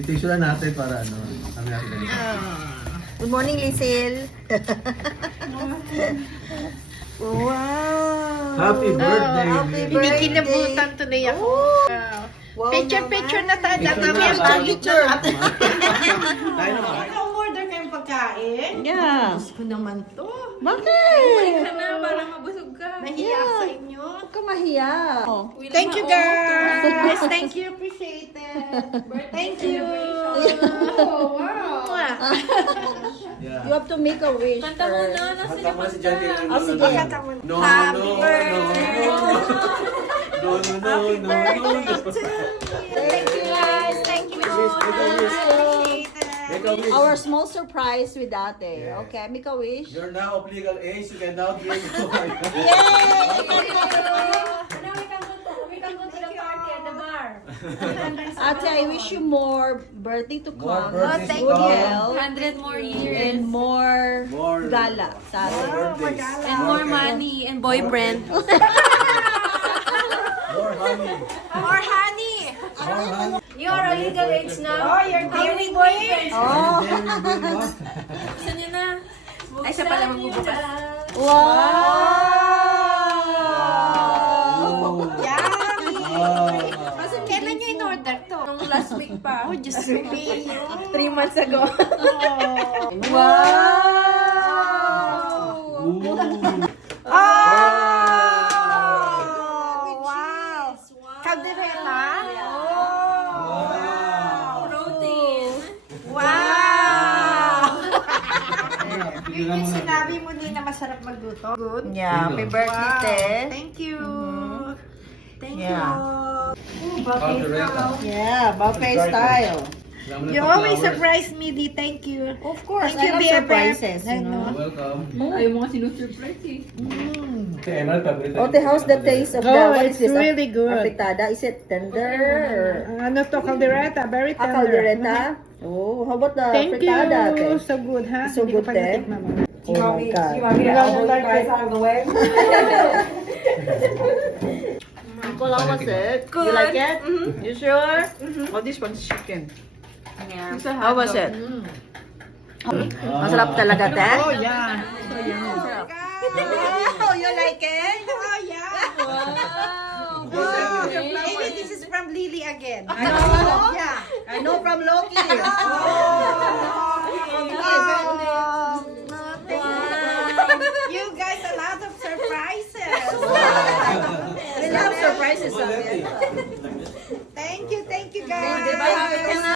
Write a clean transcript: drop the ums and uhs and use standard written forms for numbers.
Itisyo lang natin para ano, kami natin ganito. Good morning, Lisil. Wow. Happy birthday! Happy birthday. Binikinabutan tuloy ako. Wow, Picture na tayo. Picture Kami na. ang picture. Tayo naman. Order kayong pagkain? Yeah. Diyos ko naman to. Bakit? Para mabusog ka. Nahiya sa inyo. Huwag ka mahiya. Thank you, guys. Thank you. Appreciate it. Thank you. Oh, wow. Yeah. You have to make a wish Kanta mo first. na, nasa Kanta mo si Johnny. Oh, sige. No, Happy no, birthday. no, no, no, no, no. Thank you, guys. Thank you. Make a wish. Our small surprise with ate. Yeah. Okay, make a wish. You're now of legal age, you can now drink more. Yay! We can go to the party at the bar. Ate, I wish you more birthday to More come. birthdays thank to you. come. 100 more years. And more More gala sa atin. More birthdays. And more money and boyfriend. More honey. More honey. More honey. You are a legal age now. Oh, you're dairy boyfriend. Oh! Gusto niyo na? Ay, siya pala magbubukas. Wow! Yummy. Ah. Kailan nyo in-order to? Nung last week pa. Oh, Diyos ko. 3 months ago. Wow! Ooh. Wow. Caldereta? Protein. Wow. Sige Yun lang yung muna. sinabi mo din na masarap magluto. Good. Yeah, happy birthday, Wow. te. Thank you. Thank Yeah. you. Caldereta. Yeah, buffet style. You always surprise me, Di. Thank you. Of course, Thank you, I love Bebe. surprises, you I know. Welcome. Ayaw mo nga sinusurprise eh. Si Emerald, paborito. Ote, how's the taste of the, Oh, what is it's this? really good. Afritada? Is it tender? Or Ano to, caldereta? Very tender. caldereta? Oh, how about the Thank fritada? you. Ate? So good, ha? So Hindi ko good, pa te. natikman mo. Oh my God. Nicole, how was it? You like it? You sure? Oh, this one's chicken. Yeah. How was it? Masarap talaga, te? Oh, yeah. Oh, you like it? Oh, yeah. Wow. Maybe this is from Lily again. I know. Yeah. I know from Loki. You guys, a lot of surprises. We love surprises. Well, Letty. Thank you, guys.